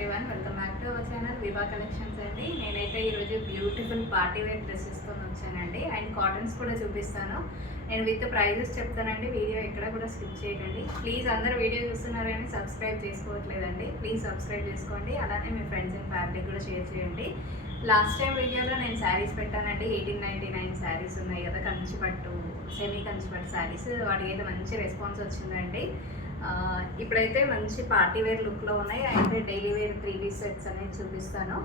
Everyone, welcome back to our channel Vibha collections అండి. నేనైతే ఈరోజు బ్యూటిఫుల్ పార్టీ వేర్ డ్రెస్సెస్తో వచ్చానండి. అండ్ కాటన్స్ కూడా చూపిస్తాను. నేను విత్ ప్రైజెస్ చెప్తానండి. వీడియో ఎక్కడ కూడా స్కిప్ చేయకండి. ప్లీజ్ అందరూ వీడియో చూస్తున్నారు కానీ సబ్స్క్రైబ్ చేసుకోవట్లేదండి. ప్లీజ్ సబ్స్క్రైబ్ చేసుకోండి. అలానే మీ ఫ్రెండ్స్ అండ్ ఫ్యామిలీకి కూడా షేర్ చేయండి. లాస్ట్ టైం వీడియోలో నేను శారీస్ పెట్టానండి. 1899 శారీస్ ఉన్నాయి కదా, కంచిపట్టు, సెమీ కంచిపట్టు శారీస్. వాటికి అయితే మంచి రెస్పాన్స్ వచ్చిందండి. ఇప్పుడైతే మంచి పార్టీ వేర్ లుక్లో ఉన్నాయి. అయితే డైలీ వేర్ 3 పీస్ సెట్స్ అనేది చూపిస్తాను.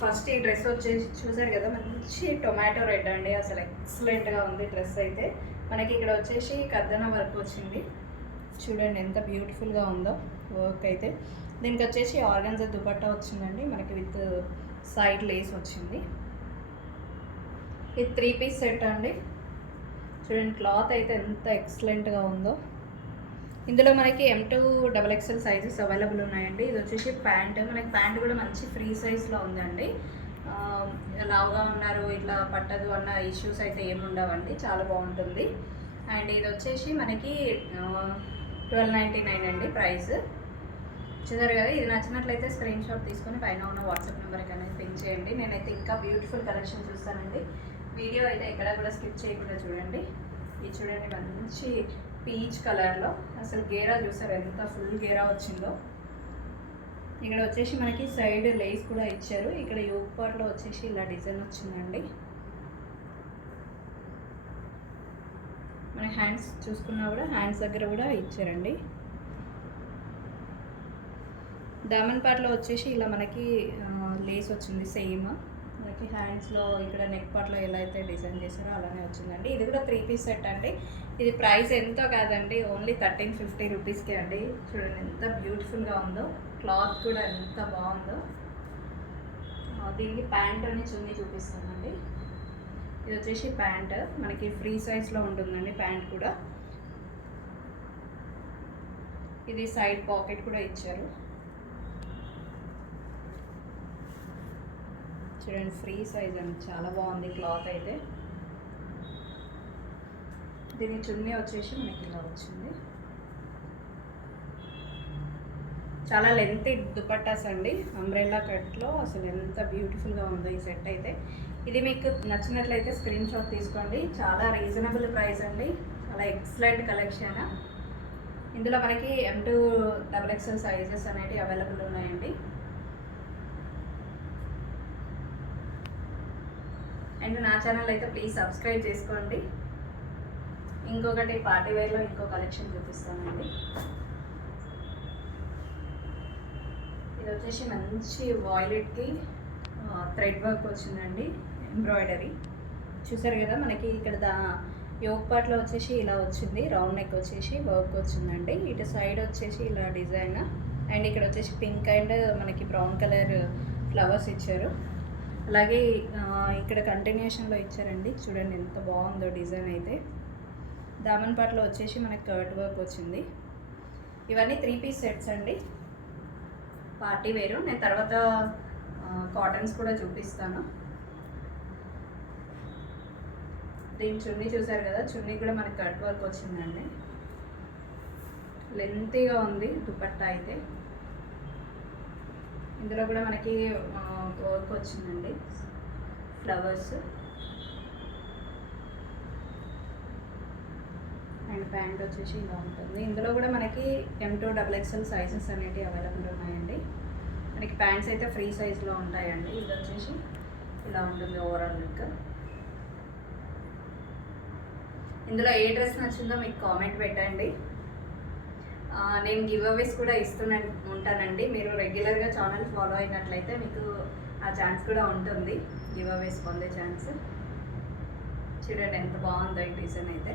ఫస్ట్ ఈ డ్రెస్ వచ్చేసి చూసారు కదా, మంచి టొమాటో రెడ్ అండి. అసలు ఎక్సలెంట్గా ఉంది డ్రెస్ అయితే. మనకి ఇక్కడ వచ్చేసి కర్దన వర్క్ వచ్చింది. చూడండి ఎంత బ్యూటిఫుల్గా ఉందో వర్క్ అయితే. దీనికి వచ్చేసి ఆర్గన్జా దుపట్టా వచ్చిందండి. మనకి విత్ సైడ్ లేస్ వచ్చింది. ఇది 3 పీస్ సెట్ అండి. చూడండి క్లాత్ అయితే ఎంత ఎక్సలెంట్గా ఉందో. ఇందులో మనకి M2 XXL సైజెస్ అవైలబుల్ ఉన్నాయండి. ఇది వచ్చేసి ప్యాంట్. మనకి ప్యాంట్ కూడా మంచి ఫ్రీ సైజ్లో ఉందండి. లావుగా ఉన్నారు, ఇట్లా పట్టదు అన్న ఇష్యూస్ అయితే ఏమి ఉండవండి. చాలా బాగుంటుంది. అండ్ ఇది వచ్చేసి మనకి 1299 అండి ప్రైస్. చూసారు కదా, ఇది నచ్చినట్లయితే స్క్రీన్ షాట్ తీసుకొని పైన ఉన్న వాట్సాప్ నెంబర్కి అనేది పిన్ చేయండి. నేనైతే ఇంకా బ్యూటిఫుల్ కలెక్షన్ చూస్తానండి. వీడియో అయితే ఎక్కడ కూడా స్కిప్ చేయకుండా చూడండి. ఇది చూడండి మంచి పీచ్ కలర్లో. అసలు గేరా చూసారు ఎంత ఫుల్ గేరా వచ్చిందో. ఇక్కడ వచ్చేసి మనకి సైడ్ లేస్ కూడా ఇచ్చారు. ఇక్కడ యోగ్ పార్ట్లో వచ్చేసి ఇలా డిజైన్ వచ్చిందండి. మన హ్యాండ్స్ చూసుకున్నా కూడా హ్యాండ్స్ దగ్గర కూడా ఇచ్చారండి. దామన్ పార్ట్లో వచ్చేసి ఇలా మనకి లేస్ వచ్చింది సేమ్. మనకి హ్యాండ్స్లో ఇక్కడ నెక్ పార్ట్లో ఎలా అయితే డిజైన్ చేశారో అలానే వచ్చిందండి. ఇది కూడా 3 పీస్ సెట్ అండి. ఇది ప్రైస్ ఎంతో కాదండి, ఓన్లీ 1350 రూపీస్కే అండి. చూడండి ఎంత బ్యూటిఫుల్గా ఉందో. క్లాత్ కూడా ఎంత బాగుందో. దీనికి ప్యాంట్ అని చున్నీ చూపిస్తానండి. ఇది వచ్చేసి ప్యాంట్. మనకి ఫ్రీ సైజ్లో ఉంటుందండి ప్యాంట్ కూడా. ఇది సైడ్ పాకెట్ కూడా ఇచ్చారు. చూడండి ఫ్రీ సైజ్ అండి, చాలా బాగుంది క్లాత్ అయితే. దీని చున్నీ వచ్చేసి మనకి ఇలా వచ్చింది. చాలా లెంతీ దుపట్టాస్ అండి, అంబ్రెల్లా కట్లో. అసలు ఎంత బ్యూటిఫుల్గా ఉందో ఈ సెట్ అయితే. ఇది మీకు నచ్చినట్లయితే స్క్రీన్ షాట్ తీసుకోండి. చాలా రీజనబుల్ ప్రైస్ అండి, చాలా ఎక్సలెంట్ కలెక్షన్. ఇందులో మనకి M2 XXL సైజెస్ అనేవి అవైలబుల్ ఉన్నాయండి. అండ్ నా ఛానల్ అయితే ప్లీజ్ సబ్స్క్రైబ్ చేసుకోండి. ఇంకొకటి పార్టీ వేర్లో ఇంకో కలెక్షన్ చూపిస్తానండి. ఇది వచ్చేసి మంచి వాయిలెట్కి థ్రెడ్ వర్క్ వచ్చిందండి, ఎంబ్రాయిడరీ. చూసారు కదా, మనకి ఇక్కడ యోగ్ పార్ట్లో వచ్చేసి ఇలా వచ్చింది. రౌండ్ నెక్ వచ్చేసి వర్క్ వచ్చిందండి. ఇటు సైడ్ వచ్చేసి ఇలా డిజైన్. అండ్ ఇక్కడ వచ్చేసి పింక్ అండ్ మనకి బ్రౌన్ కలర్ ఫ్లవర్స్ ఇచ్చారు. అలాగే ఇక్కడ కంటిన్యూషన్లో ఇచ్చారండి. చూడండి ఎంత బాగుందో డిజైన్ అయితే. దామన్ పార్ట్లో వచ్చేసి మనకి కర్ట్ వర్క్ వచ్చింది. ఇవన్నీ 3 పీస్ సెట్స్ అండి, పార్టీ వేరు. నేను తర్వాత కాటన్స్ కూడా చూపిస్తాను. దీని చున్నీ చూసారు కదా, చున్నీ కూడా మనకి కట్ వర్క్ వచ్చిందండి. లెంతీగా ఉంది దుపట్టా అయితే. ఇందులో కూడా మనకి వర్క్ వచ్చిందండి, ఫ్లవర్స్. అండ్ ప్యాంట్ వచ్చేసి ఇలా ఉంటుంది. ఇందులో కూడా మనకి M2 XXL సైజెస్ అనేవి అవైలబుల్ ఉన్నాయండి. మనకి ప్యాంట్స్ అయితే ఫ్రీ సైజ్లో ఉంటాయండి. ఇది వచ్చేసి ఇలా ఉంటుంది ఓవరాల్ లుక్. ఇందులో ఏ డ్రెస్ నచ్చిందో మీకు కామెంట్ పెట్టండి. నేను గివ్ అవేస్ కూడా ఉంటానండి. మీరు రెగ్యులర్గా ఛానల్ ఫాలో అయినట్లయితే మీకు ఆ ఛాన్స్ కూడా ఉంటుంది, గివ్ అవేస్ పొందే ఛాన్స్. చూడండి ఎంత బాగుందో ఈ డిజైన్ అయితే.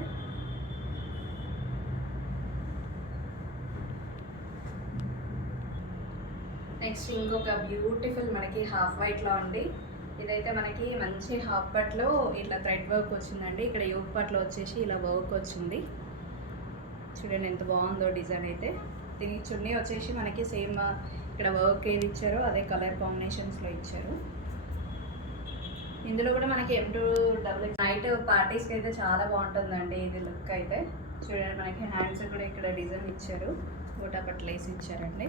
నెక్స్ట్ ఇంకొక బ్యూటిఫుల్ మనకి హాఫ్ వైట్లో అండి. ఇదైతే మనకి మంచి హాఫ్ పట్లో ఇట్లా థ్రెడ్ వర్క్ వచ్చిందండి. ఇక్కడ యోగ్ పార్ట్లో వచ్చేసి ఇలా వర్క్ వచ్చింది. చూడండి ఎంత బాగుందో డిజైన్ అయితే. దీనికి చున్నీ వచ్చేసి మనకి సేమ్ ఇక్కడ వర్క్ ఏది ఇచ్చారో అదే కలర్ కాంబినేషన్స్లో ఇచ్చారు. ఇందులో కూడా మనకి M2 XXL నైట్ పార్టీస్కి అయితే చాలా బాగుంటుందండి ఇది లుక్ అయితే. చూడండి మనకి హ్యాండ్స్ కూడా ఇక్కడ డిజైన్ ఇచ్చారు, గోటాపట్ లేస్ ఇచ్చారండి.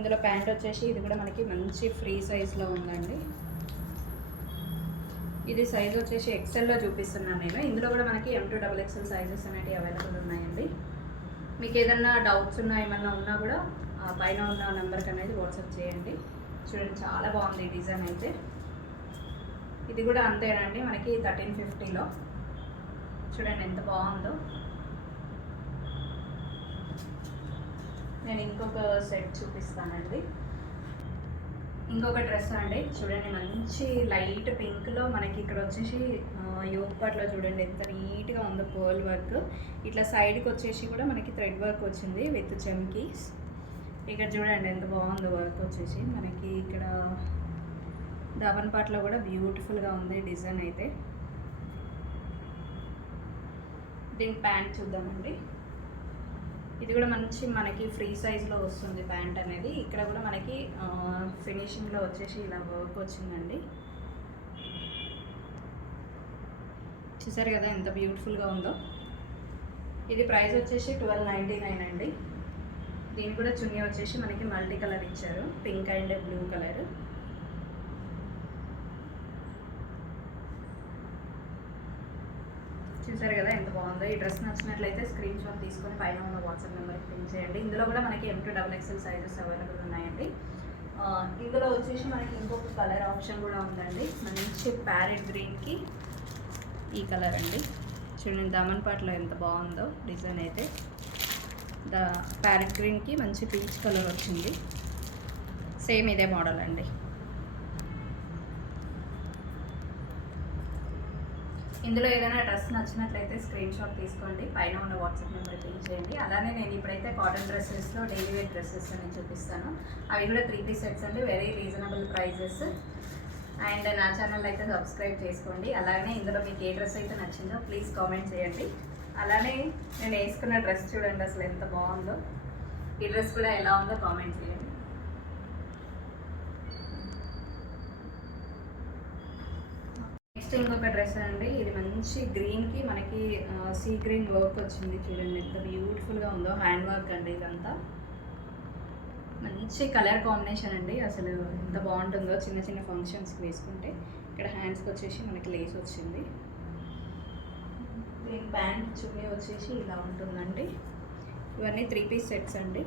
ఇందులో ప్యాంట్ వచ్చేసి ఇది కూడా మనకి మంచి ఫ్రీ సైజ్లో ఉందండి. ఇది సైజ్ వచ్చేసి ఎక్సెల్లో చూపిస్తున్నాను నేను. ఇందులో కూడా మనకి M2 XXL సైజెస్ అనేవి అవైలబుల్ ఉన్నాయండి. మీకు ఏదన్నా డౌట్స్ ఉన్నా ఏమన్నా ఉన్నా కూడా పైన ఉన్న నెంబర్కి అనేది వాట్సాప్ చేయండి. చూడండి చాలా బాగుంది ఈ డిజైన్ అయితే. ఇది కూడా అంతేనండి, మనకి 1350లో. చూడండి ఎంత బాగుందో. నేను ఇంకొక సెట్ చూపిస్తానండి. ఇంకొక డ్రెస్ అండి, చూడండి మంచి లైట్ పింక్లో మనకి ఇక్కడ వచ్చేసి యోగ్ పార్ట్లో చూడండి ఎంత నీట్గా ఉందో పర్ల్ వర్క్. ఇట్లా సైడ్కి వచ్చేసి కూడా మనకి థ్రెడ్ వర్క్ వచ్చింది విత్ చమ్కీస్. ఇక్కడ చూడండి ఎంత బాగుందో వర్క్ వచ్చేసి. మనకి ఇక్కడ దవన్ పార్ట్లో కూడా బ్యూటిఫుల్గా ఉంది డిజైన్ అయితే. దీని ప్యాంట్ చూద్దామండి. ఇది కూడా మంచి మనకి ఫ్రీ సైజ్లో వస్తుంది ప్యాంట్ అనేది. ఇక్కడ కూడా మనకి ఫినిషింగ్లో వచ్చేసి ఇలా వర్క్ వచ్చిందండి. చూసారు కదా ఎంత బ్యూటిఫుల్గా ఉందో. ఇది ప్రైస్ వచ్చేసి 1299 అండి. దీని కూడా చున్నీ వచ్చేసి మనకి మల్టీ కలర్ ఇచ్చారు, పింక్ అండ్ బ్లూ కలర్. చూసారు కదా ఎంత బాగుందో. ఈ డ్రెస్ నచ్చినట్లయితే స్క్రీన్ షాట్ తీసుకొని పైన ఉన్న వాట్సాప్ నెంబర్కి పిన్ చేయండి. ఇందులో కూడా మనకి M2 XXL సైజెస్ అవైలబుల్ ఉన్నాయండి. ఇందులో వచ్చేసి మనకి ఇంకొక కలర్ ఆప్షన్ కూడా ఉందండి. మంచి ప్యారెట్ గ్రీన్కి ఈ కలర్ అండి. చూడండి దమన్ పార్ట్లో ఎంత బాగుందో డిజైన్ అయితే. ప్యారెట్ గ్రీన్కి మంచి పీచ్ కలర్ వచ్చింది. సేమ్ ఇదే మోడల్ అండి. ఇందులో ఏదైనా డ్రెస్ నచ్చినట్లయితే స్క్రీన్ షాట్ తీసుకోండి, పైన ఉన్న వాట్సాప్ నెంబర్ పిన్ చేయండి. అలానే నేను ఇప్పుడైతే కాటన్ డ్రెస్సెస్లో డైలీ వేర్ డ్రెస్సెస్ అని చూపిస్తాను. అవి కూడా 3 పీస్ సెట్స్ అండి, వెరీ రీజనబుల్ ప్రైజెస్. అండ్ నా ఛానల్ అయితే సబ్స్క్రైబ్ చేసుకోండి. అలానే ఇందులో మీకు ఏ డ్రెస్ అయితే నచ్చిందో ప్లీజ్ కామెంట్ చేయండి. అలానే నేను వేసుకున్న డ్రెస్ చూడండి అసలు ఎంత బాగుందో. ఈ డ్రెస్ కూడా ఎలా ఉందో కామెంట్ చేయండి. నెక్స్ట్ ఇంకొక డ్రెస్ అండి. ఇది మంచి గ్రీన్కి మనకి సీ గ్రీన్ వర్క్ వచ్చింది. చూడండి ఎంత బ్యూటిఫుల్గా ఉందో. హ్యాండ్ వర్క్ అండి ఇదంతా. మంచి కలర్ కాంబినేషన్ అండి, అసలు ఎంత బాగుంటుందో చిన్న చిన్న ఫంక్షన్స్కి వేసుకుంటే. ఇక్కడ హ్యాండ్స్కి వచ్చేసి మనకి లేస్ వచ్చింది. దీని ప్యాంట్ చున్నీ వచ్చేసి ఇలా ఉంటుందండి. ఇవన్నీ 3 పీస్ సెట్స్ అండి.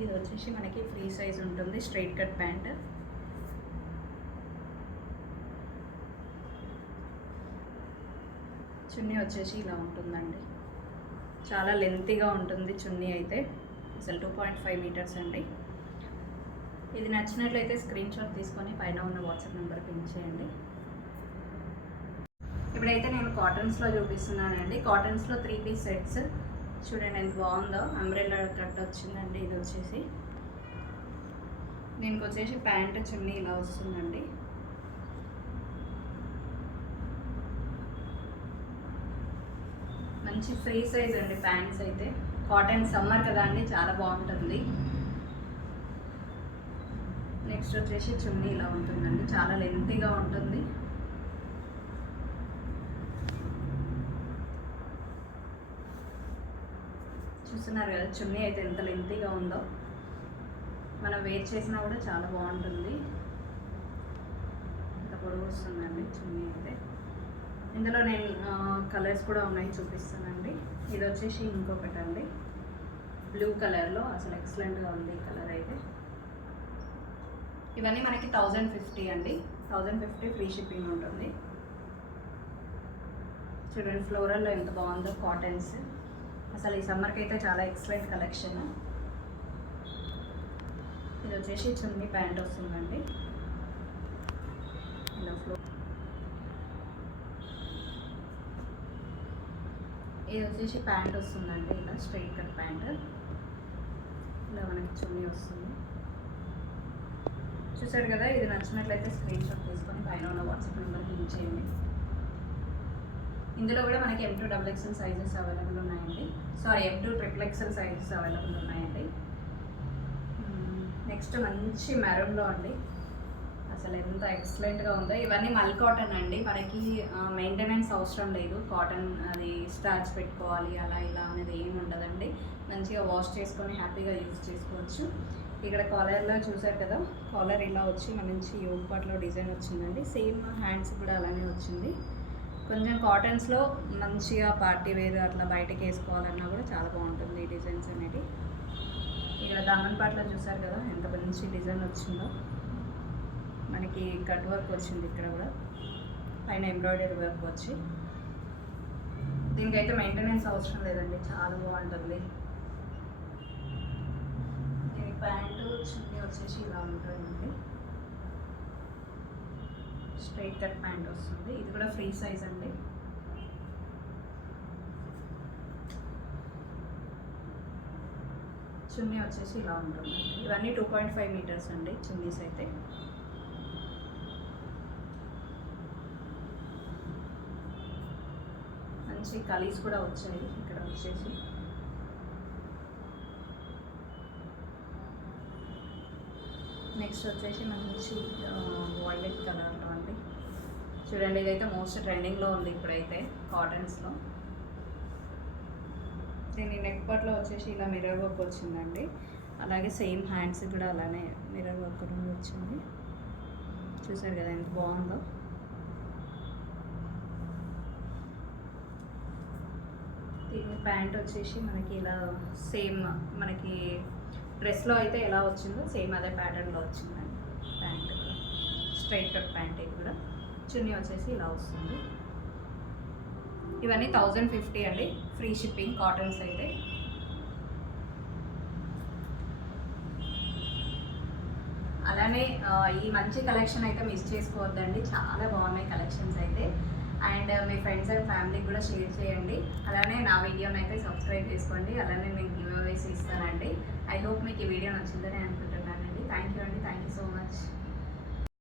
ఇది వచ్చేసి మనకి ఫ్రీ సైజ్ ఉంటుంది, స్ట్రైట్ కట్ ప్యాంట్. చున్నీ వచ్చేసి ఇలా ఉంటుందండి. చాలా లెంతీగా ఉంటుంది చున్నీ అయితే, అసలు 2.5 మీటర్స్ అండి. ఇది నచ్చినట్లయితే స్క్రీన్ షాట్ తీసుకొని పైన ఉన్న వాట్సాప్ నెంబర్ పిన్ చేయండి. ఇప్పుడైతే నేను కాటన్స్లో చూపిస్తున్నానండి. కాటన్స్లో 3 పీస్ సెట్స్ చూడండి ఎంత బాగుందో. అంబ్రెల్లా కట్ వచ్చిందండి. ఇది వచ్చేసి దీనికి వచ్చేసి ప్యాంట్ చున్నీ ఇలా వస్తుందండి. మంచి ఫ్రీ సైజ్ అండి ప్యాంట్స్ అయితే. కాటన్ సమ్మర్ కదా అండి, చాలా బాగుంటుంది. నెక్స్ట్ వచ్చేసి చున్నీ ఇలా ఉంటుందండి, చాలా లెంతీగా ఉంటుంది. చూస్తున్నారు కదా చున్నీ అయితే ఎంత లెంతీగా ఉందో. మనం వేర్ చేసినా కూడా చాలా బాగుంటుంది. ఇంత పొడవు వస్తుందండి చున్నీ అయితే. ఇందులో నేను కలర్స్ కూడా ఉన్నాయి, చూపిస్తానండి. ఇది వచ్చేసి ఇంకొకటి అండి, బ్లూ కలర్లో. అసలు ఎక్సలెంట్గా ఉంది ఈ కలర్ అయితే. ఇవన్నీ మనకి 1050 అండి. 1050 ఫ్రీ షిప్పింగ్ ఉంటుంది. చూడండి ఫ్లోరల్లో ఎంత బాగుందో కాటన్స్. అసలు ఈ సమ్మర్కి అయితే చాలా ఎక్సలెంట్ కలెక్షన్. ఇది వచ్చేసి చున్నీ ప్యాంట్ వస్తుందండి ఇలా ఇది వచ్చేసి ప్యాంట్ వస్తుందండి ఇలా స్ట్రైట్ కట్ ప్యాంట్. ఇలా మనకి చున్నీ వస్తుంది. చూసారు కదా. ఇది నచ్చినట్లయితే స్క్రీన్ షాట్ తీసుకొని పైన ఉన్న వాట్సాప్ నెంబర్కి లింక్ చేయండి. ఇందులో కూడా మనకి M2 XXL సైజెస్ అవైలబుల్ ఉన్నాయండి. Sorry, M2 XXL sizes available ఉన్నాయండి. నెక్స్ట్ మంచి మెరూన్లో అండి, అసలు ఎంత ఎక్సలెంట్గా ఉందో. ఇవన్నీ మల్ కాటన్ అండి. మనకి మెయింటెనెన్స్ అవసరం లేదు. కాటన్ అది స్టార్చ్ పెట్టుకోవాలి అలా ఇలా అనేది ఏమి ఉండదండి. మంచిగా వాష్ చేసుకొని హ్యాపీగా యూజ్ చేసుకోవచ్చు. ఇక్కడ కాలర్లో చూసారు కదా, కాలర్ ఇలా వచ్చి మన నుంచి యోగ్ పార్ట్లో డిజైన్ వచ్చిందండి. సేమ్ హ్యాండ్స్ కూడా అలానే వచ్చింది. కొంచెం కాటన్స్లో మంచిగా పార్టీ వేర్ అట్లా బయటకి వేసుకోవాలన్నా కూడా చాలా బాగుంటుంది ఈ డిజైన్స్ అనేవి. ఇక్కడ దామన్ పార్ట్లో చూసారు కదా ఎంత మంచి డిజైన్ వచ్చిందో. మనకి కట్ వర్క్ వచ్చింది ఇక్కడ కూడా, పైన ఎంబ్రాయిడరీ వర్క్ వచ్చి. దీనికైతే మెయింటెనెన్స్ అవసరం లేదండి, చాలా బాగుంటుంది. దీని ప్యాంటు చున్నీ వచ్చేసి ఇలా ఉంటుందండి, స్ట్రైట్ కట్ ప్యాంట్ వస్తుంది. ఇది కూడా ఫ్రీ సైజ్ అండి. చున్నీ వచ్చేసి ఇలా ఉంటుంది. ఇవన్నీ 2.5 మీటర్స్ అండి చున్నీస్ అయితే. మంచి కలీస్ కూడా వచ్చాయి ఇక్కడ వచ్చేసి. నెక్స్ట్ వచ్చేసి మంచి వాయిలెట్ కలర్లో అండి. చూడండి, ఇదైతే మోస్ట్ ట్రెండింగ్లో ఉంది ఇప్పుడైతే కాటన్స్లో. దీని నెక్ పార్ట్లో వచ్చేసి ఇలా మిర్రర్ వర్క్ వచ్చిందండి. అలాగే సేమ్ హ్యాండ్స్ కూడా అలానే మిర్రర్ వర్క్ వచ్చింది. చూసారు కదా ఎంత బాగుందో. దీని ప్యాంట్ వచ్చేసి మనకి ఇలా సేమ్ మనకి డ్రెస్లో అయితే ఎలా వచ్చిందో సేమ్ అదే ప్యాటర్న్లో వచ్చిందండి. ప్యాంట్ స్ట్రైట్ కట్ ప్యాంట్ ఇది కూడా. చున్నీ వచ్చేసి ఇలా వస్తుంది. ఇవన్నీ 1050 అండి, ఫ్రీ షిప్పింగ్ కాటన్స్ అయితే. అలానే ఈ మంచి కలెక్షన్ అయితే మిస్ చేసుకోవద్దండి, చాలా బాగున్నాయి కలెక్షన్స్ అయితే. అండ్ మీ ఫ్రెండ్స్ అండ్ ఫ్యామిలీకి కూడా షేర్ చేయండి. అలానే నా వీడియోని అయితే సబ్స్క్రైబ్ చేసుకోండి. అలానే నేను గివ్ అవేస్ ఇస్తానండి. ఐ హోప్ మీకు ఈ వీడియో నచ్చిందని అనుకుంటున్నాను.